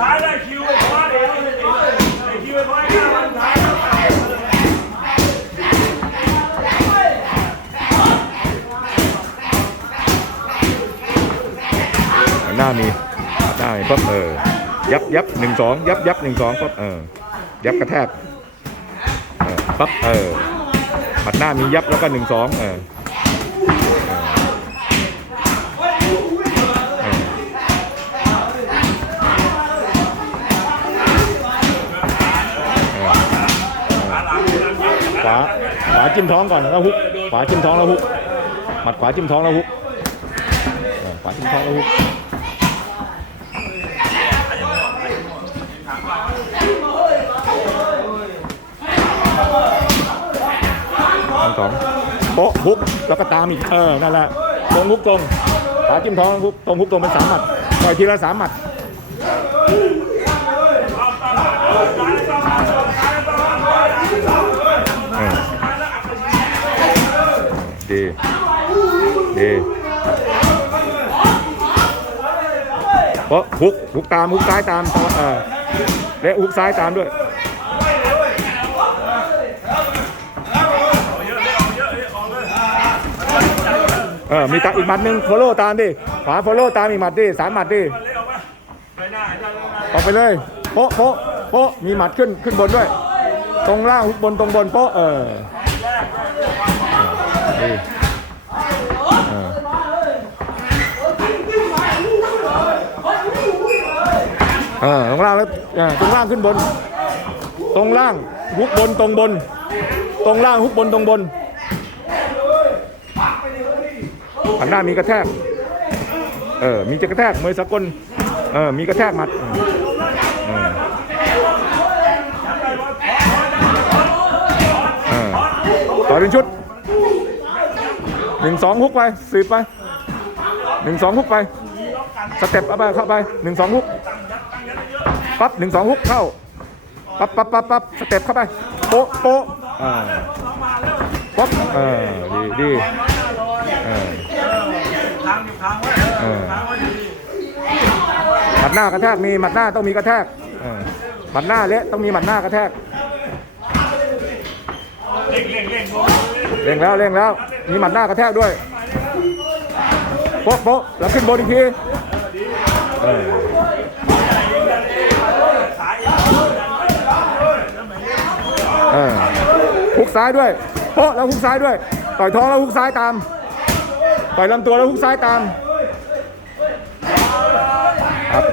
ท้ายได้คิวไปคว้าเดี๋ยวไอ้คิวไปคว้าหน้าวันท้ายแล้วหน้ามีหน้ามีปั๊บเออ ยับยับหนึ่งสองยับยับหนึ่งสองปั๊บเออ ยับกระแทก เออปั๊บเออหมัดหน้ามียับแล้วก็หนึ่งสองเออาขวาจิ้มท้องก่อนแล้วฮุกขวาจิ้มท้องแล้วฮุกหมัดขวาจิ้มท้องแล้วฮุกขวาจิ้มท้องแล้วฮุกสองสองโป๊ะฮุกแล้วก็ตามอีกเออนั่นแหละตรงฮุกตรงขวาจิ้มท้องฮุกตรงฮุกตรงเป็นสามหมัดต่อยทีละสามหมัด ดีดีโป๊ะฮุกฮุกตามฮุกซ้ายตามเออและฮุกซ้ายตามด้วยเออมีตาอีกหมัดหนึ่งโฟโล่ตามดิขวาโฟโล่ตามอีกหมัดดิสามหมัดดิออกไปเลยโป๊ะโป๊ะโป๊ะมีหมัดขึ้นขึ้นบนด้วย ตรงล่างฮุกบนตรงบนโป๊ะเออ ดีเออเออตรงล่างแล้วเออตรงล่างขึ้นบน ตรงล่างฮุกบนตรงบน ตรงล่างฮุกบนตรงบนหันหน้ามีกระแทก เออ มีจะกระแทกมวยสากล เออ มีกระแทกมัดเออต่อเป็นชุด หนึ่งสองฮุกไปสืบไปหนึ่งสองฮุกไป สเต็ปเอาไปเข้าไปหนึ่งสองฮุกปั๊บหนึ่งสองฮุกเข้าปั๊บปั๊บปั๊บปั๊บสเต็ปเข้าไปโป๊ะโป๊ะอ่าปั๊บเออดีดีเออทางอยู่ทางไว้เออทางไว้ดีหมัดหน้ากระแทกมีหมัดหน้าต้องมีกระแทกเออหมัดหน้าเละต้องมีหมัดหน้ากระแทกเร่งเร่งเร่งลงเร่งแล้วเร่งแล้ว มีหมัดหน้ากระแทกด้วยโป๊ะโป๊ะแล้วขึ้นบนอีกทีฮุกซ้ายด้วยโป๊ะแล้วฮุกซ้ายด้วย ต่อยท้องแล้วฮุกซ้ายตาม ต่อยลำตัวแล้วฮุกซ้ายตามครับ